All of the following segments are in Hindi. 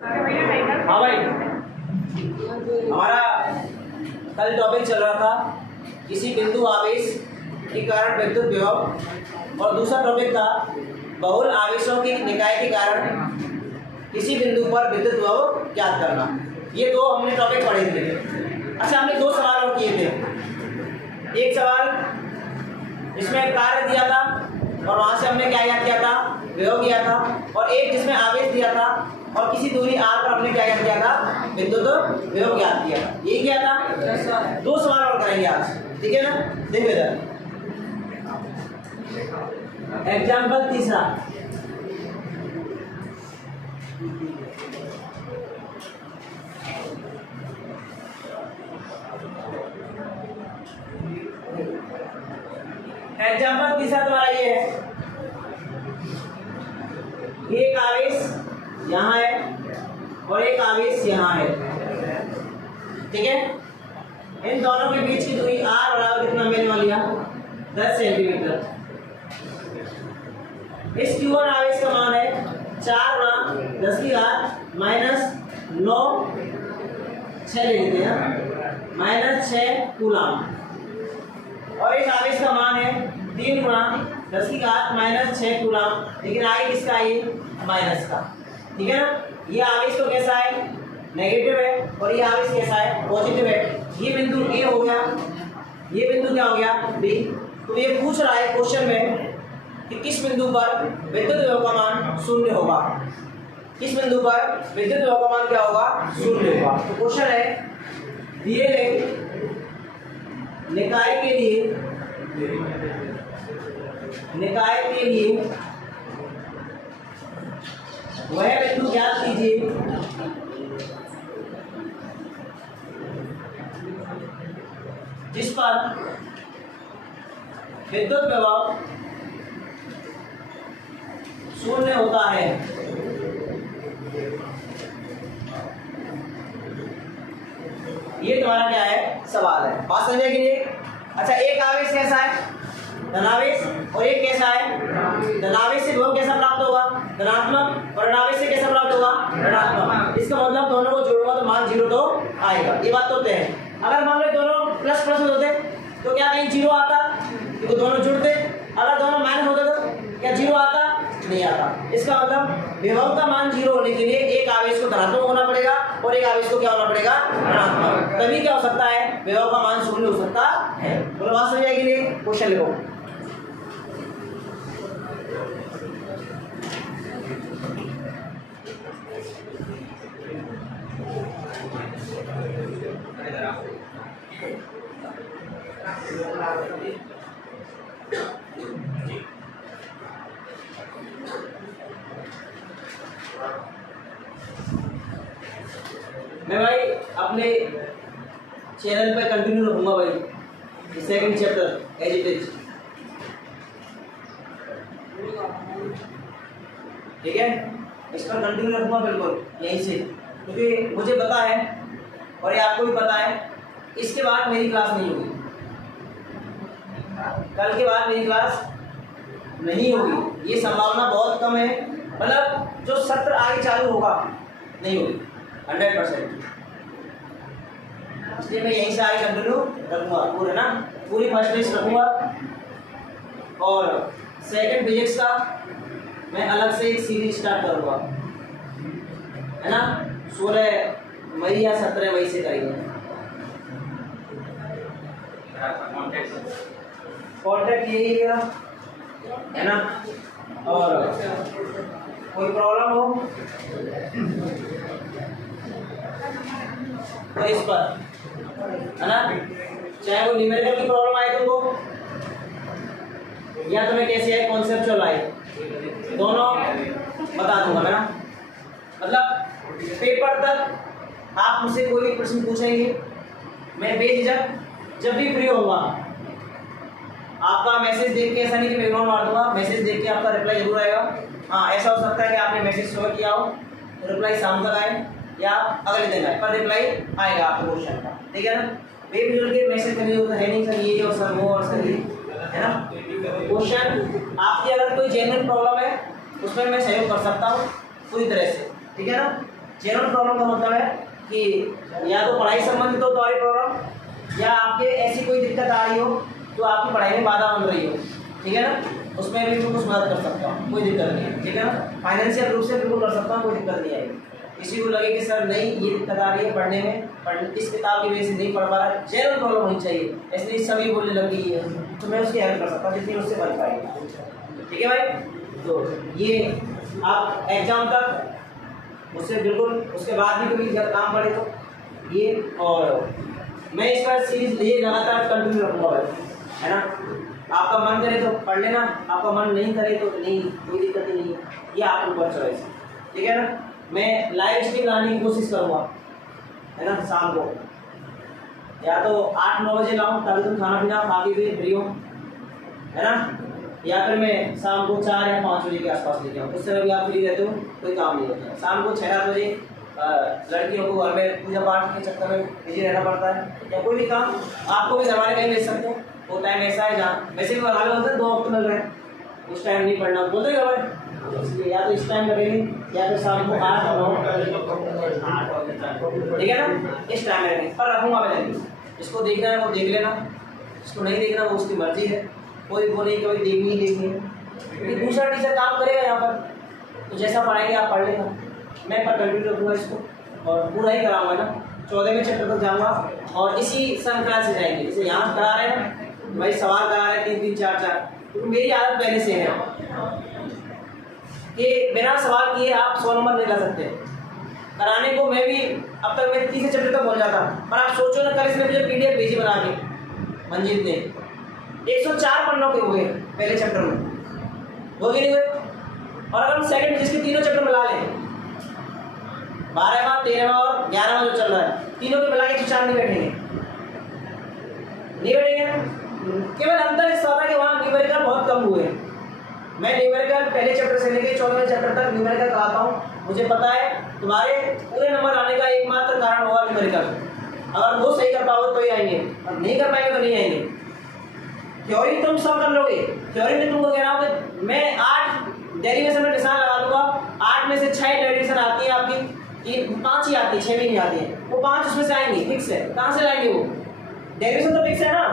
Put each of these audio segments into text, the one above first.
हाँ भाई, हमारा कल टॉपिक चल रहा था किसी बिंदु आवेश के कारण विद्युत विभव, और दूसरा टॉपिक था बहुल आवेशों की निकाय के कारण किसी बिंदु पर विद्युत विभव ज्ञात करना। ये दो हमने टॉपिक पढ़े थे। अच्छा, हमने दो सवाल और किए थे। एक सवाल जिसमें कार्य दिया था और वहाँ से हमने क्या याद किया था, विभव किया था, और एक जिसमें आवेश दिया था और किसी दूरी r पर हमने क्या याद किया था, विद्युत विभव ज्ञात किया था। यही किया था। दो सवाल और करेंगे आज, ठीक है ना। देखो इधर एग्जाम्पल तीसरा। एग्जाम्पल तीसरा तुम्हारा ये है, एक आवेश यहाँ है और एक आवेश यहाँ है, ठीक है। इन दोनों के बीच की दूरी r बराबर कितना मिलने वाली है, 10 सेंटीमीटर। इस Q1 आवेश का मान है 4×10⁻⁻⁹ ले लेते हैं, -6 कूलम। और इस आवेश का मान है 3×10⁻⁻6 कूलम, लेकिन आगे किसका है, ये माइनस का, ठीक है ना। ये आवेश तो कैसा है, नेगेटिव है, और ये आवेश कैसा है, पॉजिटिव है। ये बिंदु ए हो गया, ये बिंदु क्या हो गया, बी। तो ये पूछ रहा है क्वेश्चन में कि किस बिंदु पर विद्युत विभव का मान 0 होगा, किस बिंदु पर विद्युत विभव का मान क्या होगा, 0 होगा। तो क्वेश्चन है दिए गए निकाय के लिए वह बिंदु ज्ञात कीजिए जिस पर विद्युत विभव 0 होता है। ये तुम्हारा क्या है, सवाल है। बात समझने के लिए। अच्छा, एक आवेश कैसा है, धनावेश, और एक कैसा है, धनावेश से विभव कैसा प्राप्त होगा, धनात्मक, और ऋणावेश से कैसा प्राप्त होगा, ऋणात्मक। इसका मतलब दोनों को जोड़ूंगा तो मान 0 तो आएगा। ये बात तो तय है। अगर मान लो दोनों प्लस प्लस होते तो क्या कहीं 0 आता, क्योंकि दोनों जुड़ते। अगर दोनों माइनस होते तो क्या 0 आता, नहीं आता। इसका मतलब विभव का मान 0 होने के लिए एक आवेश को धनात्मक होना पड़ेगा और एक आवेश को क्या होना पड़ेगा, ऋणात्मक। तभी क्या हो सकता है, विभव का मान 0 हो सकता है। बोलो बात समझ आएगी। लिए क्वेश्चन लिखो। मैं भाई अपने चैनल पे कंटिन्यू रखूंगा भाई, second chapter as it is, ठीक है। इस पर कंटिन्यू रखूंगा बिल्कुल यहीं से, क्योंकि मुझे पता है और ये आपको भी पता है, इसके बाद मेरी क्लास नहीं होगी, कल के बाद मेरी क्लास नहीं होगी। ये संभावना बहुत कम है, मतलब जो सत्र आगे चालू होगा नहीं होगी 100%। इसलिए मैं यहीं से आगे कंटिन्यू रखूंगा पूरा ना, पूरी फर्स्ट लिस्ट रखूंगा। और सेकंड फिजिक्स का मैं अलग से एक सीरीज स्टार्ट करूंगा, है ना। 16 मई या 17 मई से करेंगे। कॉन्टैक्ट यही है ना। और कोई प्रॉब्लम हो तो इस पर, है ना, चाहे वो न्यूमेरिकल की प्रॉब्लम आए तुमको या तुम्हें कैसे है कॉन्सेप्चुअल आए, दोनों बता दूंगा मैं ना। मतलब पेपर तक आप मुझसे कोई भी प्रश्न पूछेंगे, मैं बेझिझक जब भी फ्री होऊंगा आपका मैसेज देख के, ऐसा नहीं कि बैकग्राउंड मार दूंगा, मैसेज देख के आपका रिप्लाई जरूर आएगा। हाँ, ऐसा हो सकता है कि आपने मैसेज सुबह किया हो तो रिप्लाई शाम तक आए या अगले दिन आए, पर रिप्लाई आएगा आपको क्वेश्चन का, ठीक है ना। बेफिजूल के मैसेज करने होता है नहीं, सर ये और सर वो और सर ये, है ना। क्वेश्चन आपकी अगर कोई जेन्युइन प्रॉब्लम है उसमें मैं सहयोग कर सकता हूँ पूरी तरह से, ठीक है ना। जनरल प्रॉब्लम का मतलब है कि या तो पढ़ाई संबंधित हो तुम्हारी प्रॉब्लम, या आपके ऐसी कोई दिक्कत आ रही हो तो आपकी पढ़ाई में बाधा बन रही हो, ठीक है ना, उसमें भी मैं कुछ मदद कर सकता हूँ, कोई दिक्कत नहीं है, ठीक है ना। फाइनेंशियल रूप से बिल्कुल कर सकता हूँ, कोई दिक्कत नहीं आएगी। किसी को लगे कि सर नहीं ये दिक्कत आ रही है पढ़ने में, इस किताब की वजह से नहीं पढ़ पा रहा, जनरल प्रॉब्लम होनी चाहिए, इसलिए सभी बोलने लग गई है, तो मैं उसकी हेल्प कर सकता हूँ जितनी उससे बन पाएगी, ठीक है भाई। तो ये आप एग्जाम तक उससे बिल्कुल, उसके बाद भी कभी जब काम पड़े तो ये, और मैं इस पर सीरीज ये लगातार कंटिन्यू रखूँगा भाई, है ना। आपका मन करे तो पढ़ लेना, आपका मन नहीं करे तो नहीं, कोई दिक्कत ही नहीं है, ये आपके ऊपर चॉइस, ठीक है ना। मैं लाइव स्ट्रीम लाने की कोशिश करूँगा, है ना, शाम को या तो 8-9 बजे लाऊँ ताकि तुम खाना पीना खा के भी फ्री हो, है ना, या फिर मैं शाम को 4 या 5 बजे के आसपास लेके आऊँ, उस समय भी आप फ्री रहते हो, कोई काम नहीं होता है। शाम को 6-7 बजे लड़कियों को घर में पूजा पाठ के चक्कर में बिजी रहना पड़ता है, या कोई भी काम आपको भी घर वाले कहीं भेज सकते हो, वो टाइम ऐसा है जहाँ वैसे भी वाले होते हैं 2 वक्त मिल रहे हैं, उस टाइम नहीं पढ़ना बोलते हैं भाई, इसलिए या तो इस टाइम लगेंगे या फिर शाम को 8-9, ठीक है ना, इस टाइम में रहेंगे। पर रखूँगा मैं, इसको देखना है वो देख लेना, इसको नहीं देखना वो उसकी मर्जी है, कोई बोले कभी देखनी ही देखनी है, क्योंकि दूसरा टीचर काम करेगा यहाँ पर, तो जैसा पढ़ाएंगे आप पढ़ लेना, मैं पर कंटिन्यू रखूँगा इसको और पूरा ही कराऊंगा ना, 14वें चैप्टर तक जाऊँगा और इसी श्रृंखला से जाएंगे, जैसे यहाँ करा रहे हैं भाई, सवाल करा रहे हैं 3-3, 4-4, क्योंकि मेरी आदत पहले से है कि बिना सवाल किए आप 100 नंबर नहीं ला सकते। कराने को मैं भी अब तक मैं 30 चैप्टर तक पहुँच जाता, पर आप सोचो ना, कल इसने मुझे PDF भेजी बना के, मंजीत ने 104 पन्नों के हुए पहले चैप्टर में, हो गए नहीं हुए, और अगर हम सेकंड जिसके तीनों चैप्टर मिला लें, 12वां, 13वां और 11वां जो चल रहा है, तीनों के मिला के 104 नहीं बैठेंगे, नहीं बैठेंगे ना। केवल अंतर इस होता है कि वहाँ न्यूमेरिकल बहुत कम हुए। मैं न्यूमेरिकल पहले चैप्टर से लेकर 14वें चैप्टर तक न्यूमेरिकल कराता हूँ, मुझे पता है तुम्हारे पूरे नंबर आने का एकमात्र कारण होगा न्यूमेरिकल, अगर वो सही कर पाओगे तो ही आएंगे, और नहीं कर पाएंगे तो नहीं आएंगे। थ्योरी तुम सब कर लोगे, थ्योरी में तुमको कह रहा हूँ कि मैं 8 डेरिवेशन में निशान लगा दूंगा, 8 में से 6 डेरिवेशन आती है आपकी, 5 ही आती है, 6 भी नहीं आती है, वो 5 उसमें से आएंगी, फिक्स है। कहाँ से लाएंगे वो? डेरिवेशन तो फिक्स है ना,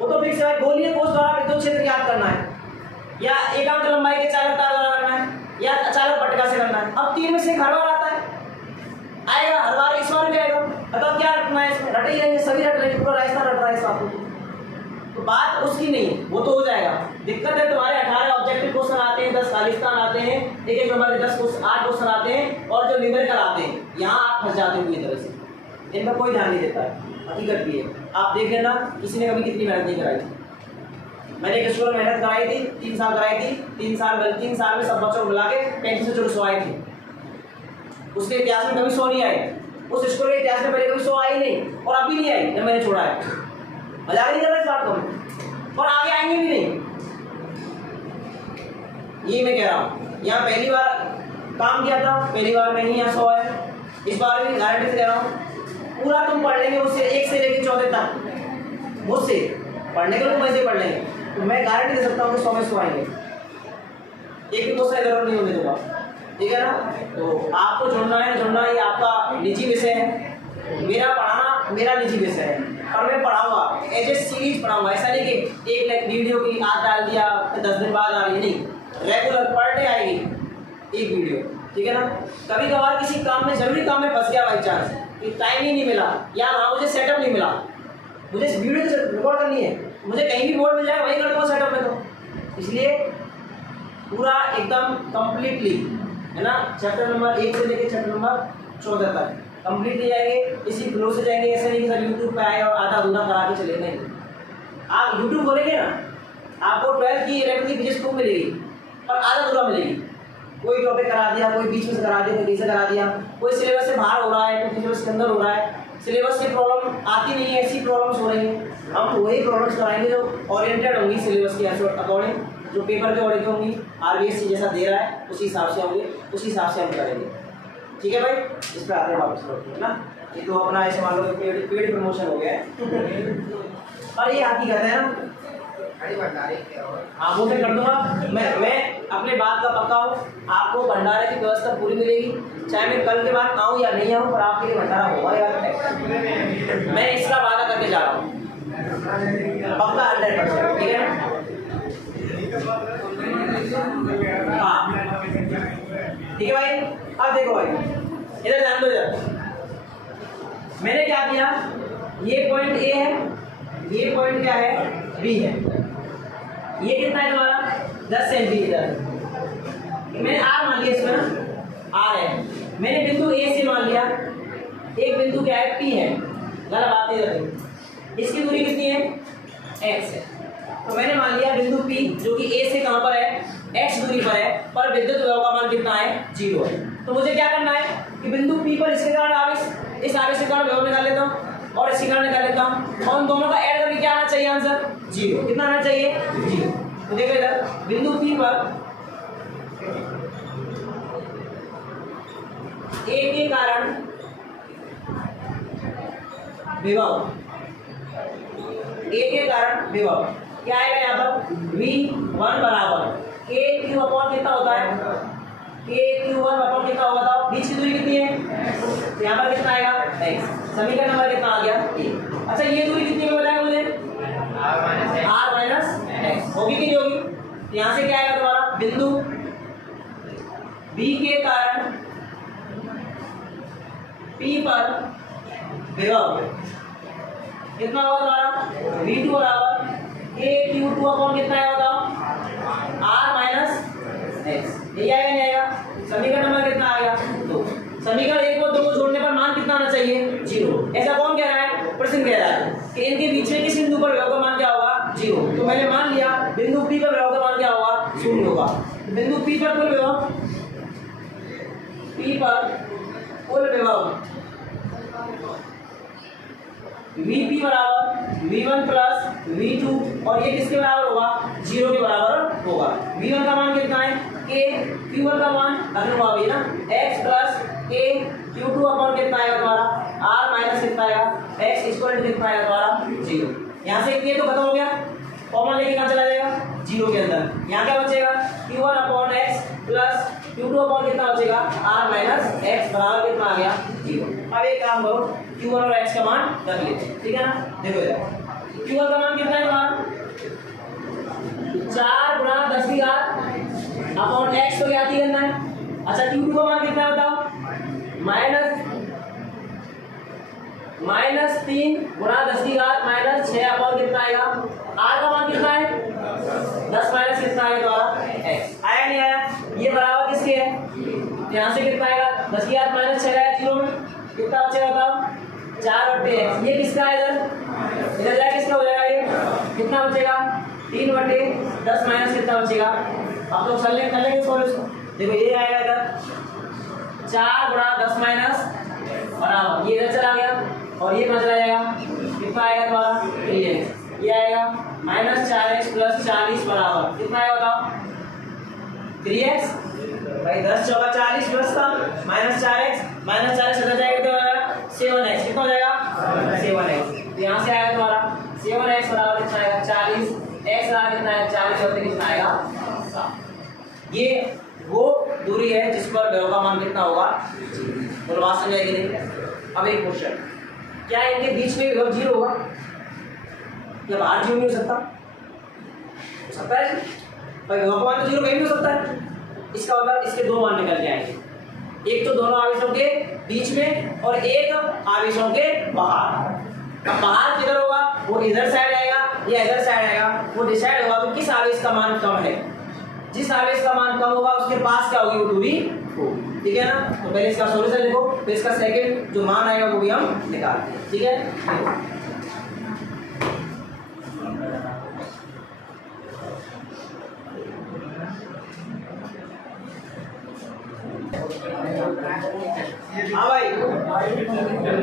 वो तो फिक्स है। बोलिए कोष द्वारा विद्युत क्षेत्र याद करना है, या एकांक लंबाई के चालक तार द्वारा करना है, या अचालक पट्टिका से करना है। अब 3 में से हर बार आता है, आएगा हर बार, इस बार भी आएगा। मतलब क्या रटना है इसमें? रट ही रहेंगे, सभी रट रहे हैं, पूरा राजस्थान रट रहा है आपको, तो बात उसकी नहीं है, वो तो हो जाएगा। दिक्कत है तुम्हारे 18 ऑब्जेक्टिव क्वेश्चन आते हैं, 10 खालिस्तान आते हैं, एक नंबर के 8 क्वेश्चन आते हैं, और जो न्यूमेरिकल आते हैं, यहाँ आप फंस जाते हैं पूरी तरह से, इन पर कोई ध्यान नहीं देता है। हकीकत भी है, आप देख लेना, किसी ने कभी कितनी मेहनत नहीं कराई थी। मैंने एक स्कूल में मेहनत कराई थी, 3 साल कराई थी, 3 साल में सब बच्चों को मिला के 35 से 100 आए थे। उसके इतिहास में कभी 100 नहीं आए, उस स्कूल के इतिहास में पहले कभी 100 आई नहीं, और अभी नहीं आई जब मैंने छोड़ा है। मजाक नहीं कर रहा इस बात को, और आगे आएंगे भी नहीं, ये मैं कह रहा हूँ। यहाँ पहली बार काम किया था, पहली बार में ही यहाँ 100 आए, इस बार भी गारंटी से कह रहा हूँ, पूरा तुम पढ़ लेंगे मुझसे 1 से लेकर 14 तक, मुझसे पढ़ने के लिए वैसे पढ़ लेंगे, तो मैं गारंटी दे सकता हूँ कि 100 में 100 आएंगे, एक भी क्वेश्चन जरूर नहीं होने दूंगा, ठीक है ना। तो आपको जुड़ना है, जुड़ना ही आपका निजी विषय है, मेरा पढ़ाना मेरा निजी विषय है, और मैं पढ़ाऊंगा एज ए सीरीज पढ़ाऊंगा। ऐसा नहीं कि एक वीडियो की आज डाल दिया 10 दिन बाद आ रही, नहीं, रेगुलर पर डे आएगी एक वीडियो, ठीक है ना। कभी कभार किसी काम में, जरूरी काम में फंस गया बाई चांस, कि टाइम ही नहीं मिला, या वहाँ मुझे सेटअप नहीं मिला, मुझे वीडियो रिकॉर्ड करनी है, मुझे कहीं भी बोर्ड मिल जाए वही करता हूँ सेटअप में, तो इसलिए पूरा एकदम कंप्लीटली, है ना, चैप्टर नंबर 1 से लेकर चैप्टर नंबर 14 तक कंप्लीटली जाएंगे, इसी फ्लो से जाएंगे। ऐसे नहीं कि सर यूट्यूब पे आए और आधा अधूरा करा के चले, नहीं। आप यूट्यूब खोलेंगे ना, आपको 12th की 11th की फिजिक्स खूब मिलेगी, और आधा अधूरा मिलेगी। कोई टॉपिक करा दिया, कोई बीच में से करा दिया, कोई कैसे करा दिया, कोई सिलेबस से बाहर हो रहा है, कोई सिलेबस के अंदर हो रहा है, सिलेबस की प्रॉब्लम आती नहीं है, ऐसी प्रॉब्लम्स हो रही हैं। हम वही प्रॉब्लम्स कराएंगे जो ओरिएंटेड होंगी सिलेबस के अकॉर्डिंग, जो पेपर के अकॉर्डिंग होंगी, RBSC जैसा दे रहा है उसी हिसाब से होंगे, उसी हिसाब से हम करेंगे, ठीक है भाई। इस पर आते हैं वापस लौटते हैं ना, ये तो अपना ऐसे मान लो पेड प्रमोशन हो गया है, और ये हकीकत है ना। हाँ वो मैं कर दूंगा, मैं अपने बात का पक्का हो, आपको भंडारे की व्यवस्था पूरी मिलेगी, चाहे मैं कल के बाद आऊँ या नहीं आऊँ, पर आपके लिए भंडारा होगा यार। मैं इसका वादा करके जा रहा हूँ, पक्का 100%, ठीक है ना? हाँ ठीक है भाई। अब देखो भाई, इधर ध्यान दो। इधर मैंने क्या किया, ये पॉइंट ए है, ये पॉइंट क्या है, बी है। ये कितना है तुम्हारा 10 सेंटीमीटर। मैंने आर मान लिया इसमें ना, आर है। मैंने बिंदु ए से मान लिया, एक बिंदु क्या है, पी है। गलत बात नहीं रखी। इसकी दूरी कितनी है, एक्स है। तो मैंने मान लिया बिंदु पी जो कि ए से कहां पर है, एक्स दूरी पर है, पर विद्युत विभव का मान कितना है, 0 है। तो मुझे क्या करना है कि बिंदु पी पर इसके कारण आवेश, इस आवेश के कारण विभव निकाल लेता हूं और इसके कारण निकाल लेता हूं, और उन दोनों का ऐड करके क्या आना चाहिए आंसर, 0। कितना आना चाहिए, 0। तो देखो इधर बिंदु पी पर ए के कारण विभव, ए के कारण विभव क्या आएगा यहाँ पर, V1 बराबर KQ/, कितना होता है, KQ1/, कितना होगा बताओ, बीच की दूरी कितनी है, तो यहाँ पर कितना आएगा, x। समीकरण नंबर कितना आ गया, ए। अच्छा ये दूरी कितनी में बताया मुझे, r माइनस x होगी कि नहीं होगी। तो यहाँ से क्या आएगा तुम्हारा, बिंदु B के कारण P पर विभव कितना होगा तुम्हारा, V2 बराबर KQ2/, कितना है बताओ, r माइनस x। यही आएगा नहीं आएगा। समीकरण नंबर कितना आ गया, 2। समीकरण 1 और 2 को जोड़ने पर मान कितना आना चाहिए, 0। ऐसा कौन कह रहा है, प्रश्न कह रहा है कि इनके बीच में किस बिंदु पर विभव का मान क्या होगा, 0। तो मैंने मान लिया बिंदु P पर विभव का मान क्या होगा, 0 होगा। बिंदु P पर कुल विभव, P पर कुल विभव Vp बराबर V1 प्लस V2, और ये किसके बराबर होगा, 0 के बराबर होगा। V1 का मान कितना है, K, Q1 का मान अनुभावी ना, x प्लस K Q2/, कितना आएगा तुम्हारा, r माइनस कितना आएगा, x इक्वल टू कितना आएगा तुम्हारा, 0। यहाँ से K तो खत्म हो गया, कॉमन लेके कहाँ चला जाएगा, 0 के अंदर। यहाँ क्या बचेगा, Q1/x प्लस Q2/, कितना बचेगा, r माइनस x बराबर कितना आ गया, 0। अब एक काम करो, Q1 और x का मान रख लेते हैं, ठीक है ना। देखो इधर Q1 का मान कितना है तुम्हारा, 4 गुणा 10 की घात अपॉन x को क्या करना है। अच्छा Q2 का मान कितना है बताओ, माइनस 3 गुणा 10 की घात माइनस 6 अपॉन कितना आएगा, r का मान कितना है, 10 माइनस कितना आएगा तुम्हारा, x। आया नहीं आया, ये बराबर किसके है, यहाँ से कितना आएगा, 10 की घात माइनस 6 आया 0 में, कितना बचेगा बताओ, 4/x। ये किसका है, इधर जाए किसका हो जाएगा, ये कितना बचेगा, 3/10 माइनस कितना बचेगा। आप लोग कर लेंगे इसको। देखो ये आएगा इधर 4 गुणा 10 माइनस बराबर, ये इधर चला गया और ये कहाँ चला जाएगा, कितना आएगा तुम्हारा, 3x। ये आएगा माइनस 4x प्लस 40 बराबर कितना आएगा बताओ, 3x। भाई 10 चौका 40 प्लस का माइनस 4x, माइनस 40 हटा जाएगा तो 7x, कितना हो जाएगा, 7x। तो यहाँ से आएगा तुम्हारा 7x बराबर कितना आएगा, 40, x बराबर कितना है, 40 और कितना आएगा, 7। ये वो दूरी है जिस पर विभव का मान कितना होगा, और बात समझ आएगी नहीं। अब एक क्वेश्चन, क्या इनके बीच में विभव 0 होगा, या बाहर 0 नहीं हो सकता, हो सकता है भाई, विभव का मान तो 0 कहीं भी हो सकता है। इसका मतलब इसके दो मान निकल के आएंगे, एक तो दोनों आवेशों के बीच में और एक आवेशों के बाहर। अब बाहर किधर होगा, वो इधर साइड आएगा या इधर साइड आएगा, वो डिसाइड होगा कि किस आवेश का मान कम है। जिस आवेश का मान कम होगा उसके पास क्या होगी, वो दूरी होगी, ठीक है ना। तो पहले इसका सॉल्यूशन लिखो, फिर इसका सेकंड जो मान आएगा वो भी हम निकालते हैं, ठीक है। हाँ भाई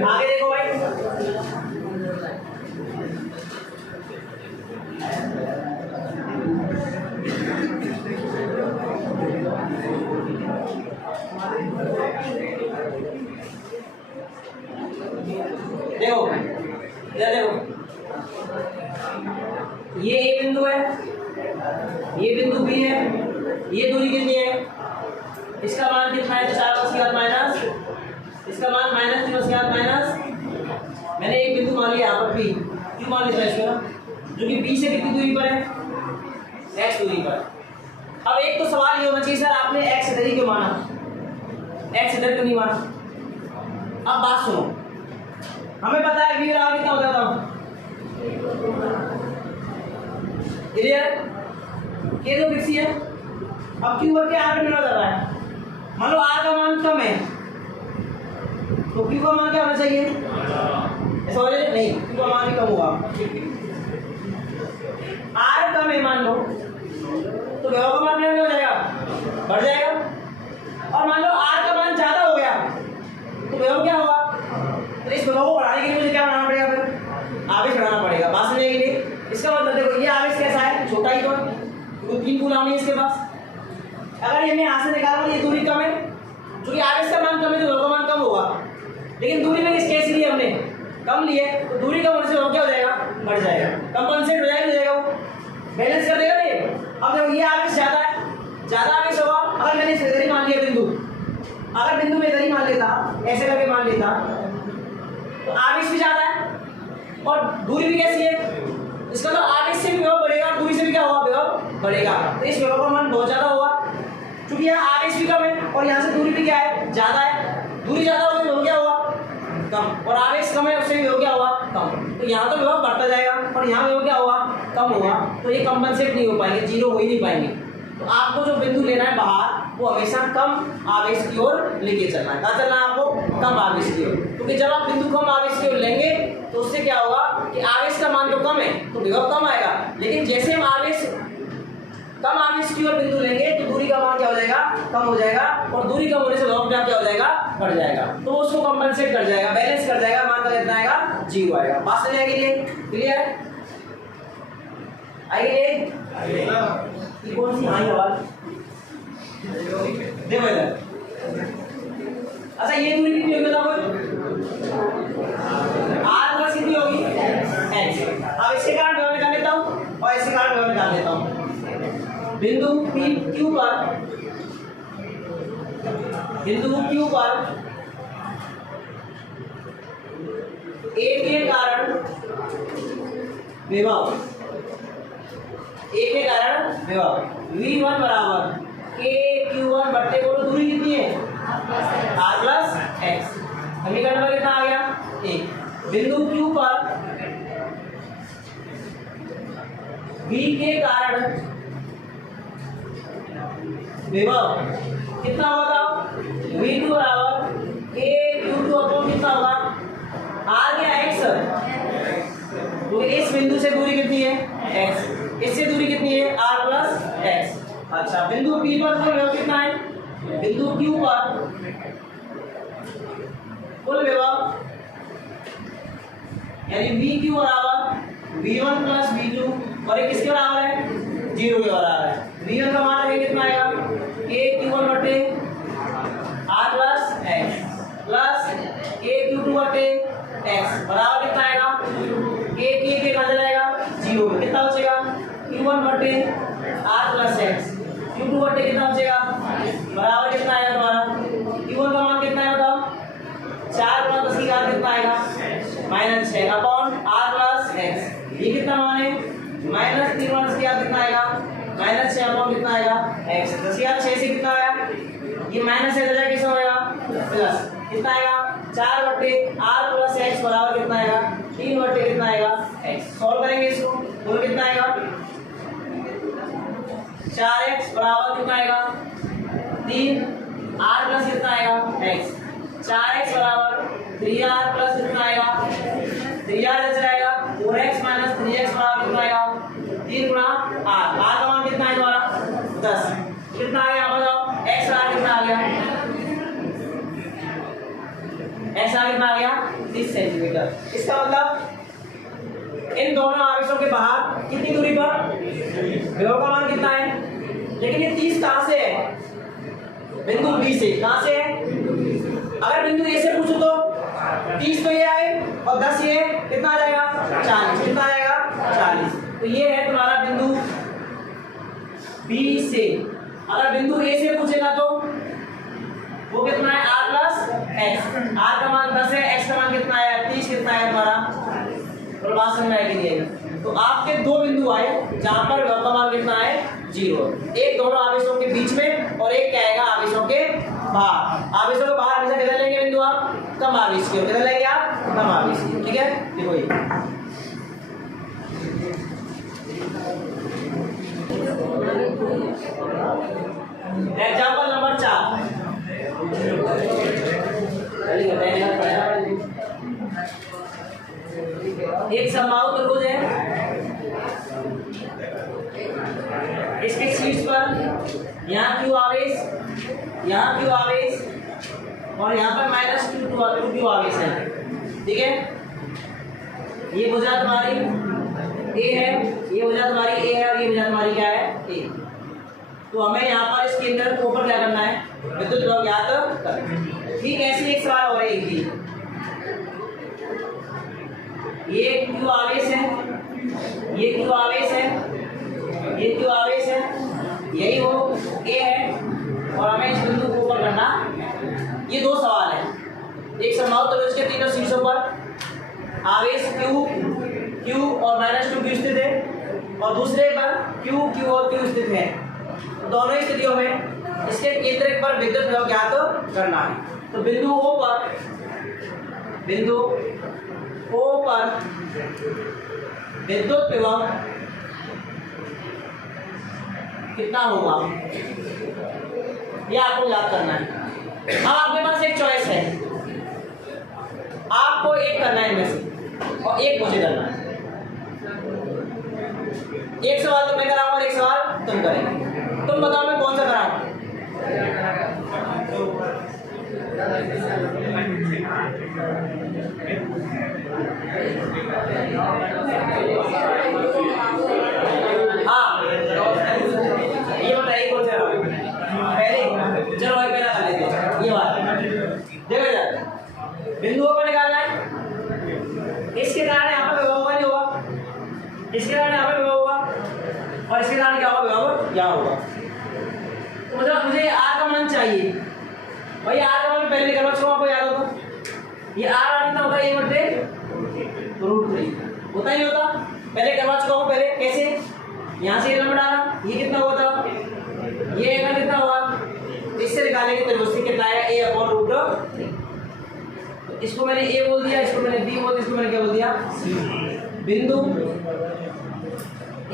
आगे देखो भाई, देखो इधर देखो, ये ए बिंदु है, ये बिंदु बी है, ये दूरी कितनी है, इसका मान कितना है, तो 4 उसके बाद माइनस, इसका मान -3 उसके बाद माइनस, मैंने एक बिंदु मान लिया यहाँ पर P, क्यों मान लिया इसको ना, जो कि B से कितनी दूरी पर है, x दूरी पर। अब एक तो सवाल ये होना चाहिए सर आपने x इधर ही क्यों माना, x इधर क्यों नहीं माना। अब बात सुनो, हमें पता है v बराबर कितना होता था, क्लियर, ये तो फिक्स ही है। अब q के r में मिला जा रहा है, मान लो r का मान कम है तो q का मान क्या होना चाहिए, ऐसा हो जाए नहीं, q का मान भी कम होगा, r कम है मान लो तो विभव का मान क्या हो जाएगा, बढ़ जाएगा। और मान लो r का मान ज्यादा हो गया तो विभव क्या होगा, तो इस विभव को बढ़ाने के लिए मुझे क्या बनाना पड़ेगा, फिर आवेश बढ़ाना पड़ेगा। बात समझने के लिए इसका मतलब देखो ये आवेश कैसा है, छोटा ही तो है, तो 3 कूलम है इसके पास। अगर ये मैं यहाँ से निकालूं ये दूरी कम है, क्योंकि आवेश का मान कम है तो विभव का मान कम होगा, लेकिन दूरी में किस ली हमने, कम ली है, तो दूरी कम होने से विभव क्या हो जाएगा, बढ़ जाएगा, कंपनसेट हो जाएगा वो, बैलेंस कर देगा ये। अब देखो ये आवेश ज्यादा है, ज्यादा आवेश होगा, अगर मैंने इधर ही मान लिया बिंदु, अगर बिंदु में इधर ही मान लेता, ऐसे करके मान लेता, तो आवेश भी ज्यादा है और दूरी भी कैसी है, इसका तो आवेश से भी विभव बढ़ेगा, दूरी से भी क्या होगा, विभव बढ़ेगा, तो इस विभव का मान बहुत ज्यादा होगा, क्योंकि यहाँ आवेश भी कम है और यहाँ से दूरी भी क्या है, ज्यादा है। दूरी ज्यादा होगी विभव क्या होगा, कम, और आवेश कम है उससे विभव क्या होगा, कम, तो यहाँ तो विभव बढ़ता जाएगा और यहाँ विभव क्या होगा, कम होगा, तो ये कंपनसेट नहीं हो पाएंगे, जीरो हो ही नहीं पाएंगे। तो आपको जो बिंदु लेना है बाहर वो हमेशा कम आवेश की ओर लेके चलना है। कहाँ चलना है आपको, कम आवेश की ओर, क्योंकि जब आप बिंदु कम आवेश की ओर लेंगे तो उससे क्या होगा कि आवेश का मान तो कम है तो विभव कम आएगा, लेकिन जैसे हम कम आवेश की ओर बिंदु लेंगे तो दूरी का मान क्या हो जाएगा, कम हो जाएगा, और दूरी कम होने से विभव क्या हो जाएगा, बढ़ जाएगा, तो उसको कंपनसेट कर जाएगा, बैलेंस कर जाएगा, मान का कितना आएगा, 0 आएगा। बात समझ आएगी, क्लियर आइए, कौन सी आई आवाज, देखो इधर, अच्छा ये दूरी कितनी होगी बताओ, r प्लस कितनी होगी, x। अब इसके कारण विभव निकाल लेता हूँ और इसके कारण विभव निकाल लेता हूँ। बिंदु P Q पर A के कारण विभव V1 बराबर KQ1 बट्टे बोलो दूरी कितनी है, r प्लस x। समीकरण नंबर कितना आ गया, 1। बिंदु Q पर V के कारण विभव कितना होगा, V2 बराबर KQ2 अपॉन कितना होगा, r क्या x, तो इस बिंदु से दूरी कितनी है, x, इससे दूरी कितनी है, r प्लस x। अच्छा बिंदु P पर कुल विभव कितना है, बिंदु Q पर कुल विभव यानी VQ बराबर V1 प्लस V2 और ये किसके बराबर है, 0 के बराबर है। V1 का मान है कितना आएगा, KQ1 बटे r plus x plus KQ2 बटे x बराबर कितना आएगा, k कहाँ चला जाएगा, 0 में, कितना बचेगा, Q1 बटे r प्लस x, Q2 बटे कितना बचेगा, बराबर कितना आएगा तुम्हारा, Q1 का मान कितना है बताओ, 4 गुणा 10 की घात कितना आएगा, -6 अपॉन r प्लस x, ये कितना मान है, -3 गुणा 10 की घात कितना आएगा, -6 अपॉन कितना आएगा, x, 10 की घात 6 से कितना आया, ये माइनस है तो कैसे होएगा, प्लस कितना आएगा, 4 बटे r प्लस x बराबर कितना आएगा, 3 बटे कितना आएगा, x। सॉल्व करेंगे इसको, बोलो कितना आएगा, 4x बराबर कितना आएगा, 3 r प्लस कितना आएगा, x, 4x बराबर 3r प्लस कितना आएगा, 3r बच जाएगा, 4x माइनस 3x बराबर कितना आएगा, 3 गुणा r का मान कितना है तुम्हारा, 10, कितना आ गया बताओ, x कितना आ गया, x कितना आ गया, 30 सेंटीमीटर। इसका मतलब इन दोनों आवेशों के बाहर कितनी दूरी पर विभव का मान कितना है, लेकिन ये 30 कहाँ से है, बिंदु B से, कहाँ से है, अगर बिंदु A से पूछो तो 30 तो ये आए और 10 ये कितना आ जाएगा, 40, कितना आएगा, 40। तो ये है तुम्हारा बिंदु B से, अगर बिंदु ए से पूछेगा तो वो कितना है r प्लस x, r का मान 10 है, x का मान कितना है 30, कितना है हमारा, और बात समझ में आएगी नहीं आएगी। तो आपके दो बिंदु आए जहां पर विभव का मान कितना है 0, एक दोनों आवेशों के बीच में और एक क्या आएगा आवेशों के बाहर। आवेशों के बाहर हमेशा किधर लेंगे बिंदु आप, कम आवेश की, किधर लेंगे आप, कम आवेश की, ठीक है। देखो ये एग्जाम्पल नंबर 4, एक समबाहु त्रिभुज है, इसके शीर्ष पर यहाँ Q आवेश, यहाँ Q आवेश और यहाँ पर -2Q आवेश है, ठीक है। ये भुजा तुम्हारी A है, ये भुजा तुम्हारी A है और ये भुजा तुम्हारी क्या है A। तो हमें यहाँ पर इसके अंदर ऊपर क्या करना है, विद्युत विभव ज्ञात करना। ठीक ऐसे एक सवाल हो रहा है कि ये Q आवेश है, ये Q आवेश है, ये Q आवेश है, यही वो A है और हमें इस बिंदु को ऊपर करना। ये दो सवाल है, एक समबाहु त्रिभुज के तीनों शीर्षों पर आवेश Q और -2Q स्थित है और दूसरे पर Q और Q स्थित है। दोनों ही स्थितियों में इसके केंद्रक पर विद्युत विभव ज्ञात करना है। तो बिंदु O पर विद्युत विभव कितना होगा ये आपको याद करना है। अब आपके पास एक चॉइस है, आपको एक करना है इनमें से और एक मुझे करना है। एक सवाल तो मैं कराऊंगा और एक सवाल तुम करेंगे। तुम बताओ मैं कौन सा कराऊं? हाँ ये बताइए कौन सा पहले, चलो भाई पहला कर लेते हैं। ये बात देखो यार, बिंदुओं पर निकालना है, इसके कारण यहाँ पर विभव नहीं होगा, इसके कारण यहाँ पर विभव होगा और इसके कारण क्या होगा, विभव यहाँ होगा। तो मतलब मुझे R का मान चाहिए भाई, R का मान पहले निकालो, छोड़ो आपको याद होगा ये R कितना होता है, ये बटे √3 होता ही होता। पहले करवा चुका हूँ, पहले कैसे, यहाँ से ये नंबर डाला, ये कितना हुआ था, ये एंगल कितना हुआ, इससे निकालेंगे तो उससे कितना आएगा A/√3। तो इसको मैंने A बोल दिया, इसको मैंने B बोल दिया, इसको मैंने क्या बोल दिया C। बिंदु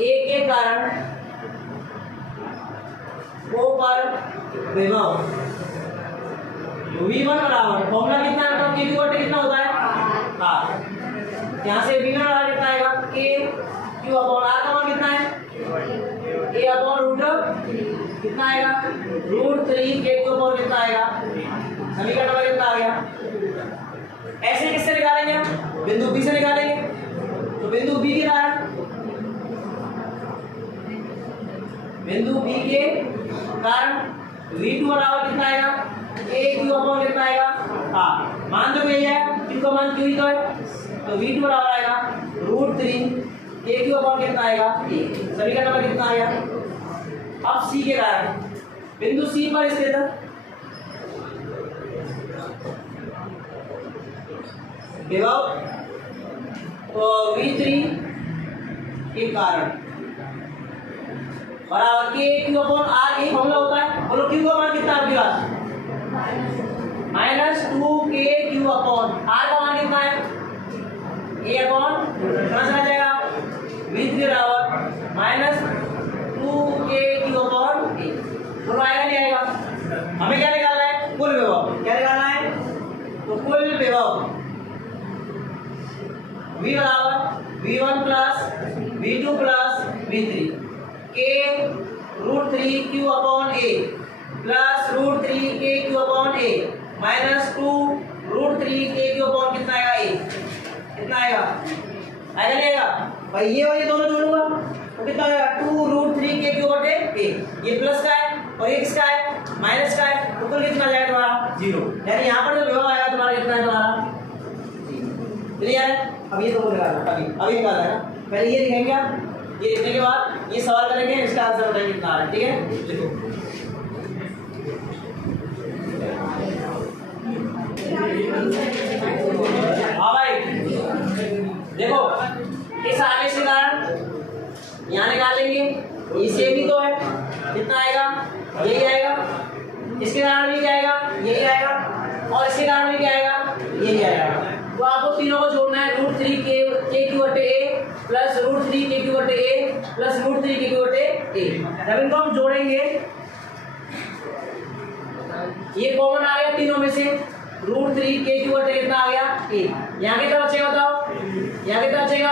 A के कारण O पर विभव V1 बराबर फॉर्मूला कितना है, तो Q कितना होता है R। यहाँ से V1 बराबर कितना आएगा Q/R का मान कितना है A/√3 कितना आएगा √3 K/4 कितना आएगा, समीकरण नंबर कितना आ गया। ऐसे किससे निकालेंगे, बिंदु B से निकालेंगे। तो बिंदु B के कारण, बिंदु B के कारण V2 बराबर कितना आएगा Q/4 कितना आएगा R। मान जो यही है, Q का मान Q ही तो है, तो V2 बराबर आएगा √3 Q/4 कितना आएगा A। समीकरण नंबर कितना आएगा। अब C के कारण, बिंदु C पर स्थित विभव तो V3 के कारण बराबर Q/R। एक फॉर्मूला होता है, बोलो Q का मान कितना है आपके पास, -2KQ/R का मान कितना है A/, समझ जाएगा V3 बराबर -2KQ/A। बोलो आएगा नहीं आएगा। हमें क्या निकालना है, कुल विभव। क्या निकालना है, तो कुल विभव V बराबर V1 plus V2 plus V3 K√3Q/A plus √3KQ/A -2√3KQ/ कितना आएगा A, कितना आएगा, आएगा नहीं आएगा भाई। ये और ये दोनों जोड़ूंगा तो कितना आएगा 2√3KQ/A। ये प्लस का है और ये किसका है, माइनस का है, तो कुल कितना जाएगा तुम्हारा 0। यानी यहाँ पर जो विभव आएगा तुम्हारा कितना है, तुम्हारा क्लियर है। अब ये दोनों निकालना, अभी निकालना है ना, पहले ये लिखेंगे आप, ये लिखने के बाद ये सवाल करेंगे, इसका आंसर बताएंगे कितना आ रहा है, ठीक है। देखो हाँ भाई देखो, इस आवेश के कारण यहाँ निकाल लेंगे, ये सेम ही तो है, कितना आएगा, यही आएगा, इसके कारण भी क्या आएगा, यही आएगा, और इसके कारण भी क्या आएगा, यही आएगा। तो आपको तीनों को जोड़ना है, √3 KQ/A plus √3 KQ/A plus √3 KQ/A। जब इनको हम जोड़ेंगे, ये कॉमन आ गया तीनों में से, √3 KQ/A कितना आ गया, A। यहाँ कितना बचेगा बताओ, यहाँ कितना बचेगा,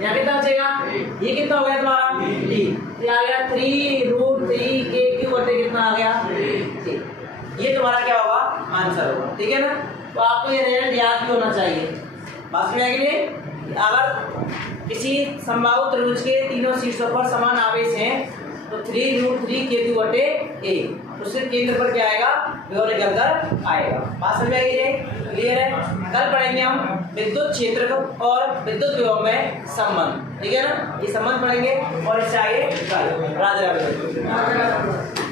यहाँ कितना बचेगा, ये कितना हो गया तुम्हारा D, ये आ गया 3√3 KQ/A कितना आ गया A। ये तुम्हारा क्या होगा, आंसर होगा, ठीक है ना। तो आपको ये रिजल्ट याद भी होना चाहिए। बात समझ आएगी नहीं? अगर किसी समबाहु त्रिभुज के तीनों शीर्षों पर समान आवेश हैं तो 3√3 KQ/A, तो सिर्फ केंद्र पर क्या आएगा, विभव निकल कर आएगा। बात समझ आएगी नहीं? क्लियर है? कल पढ़ेंगे हम विद्युत क्षेत्र और विद्युत विभव में संबंध, ठीक है ना। ये संबंध पढ़ेंगे और इससे आगे राधे राधे।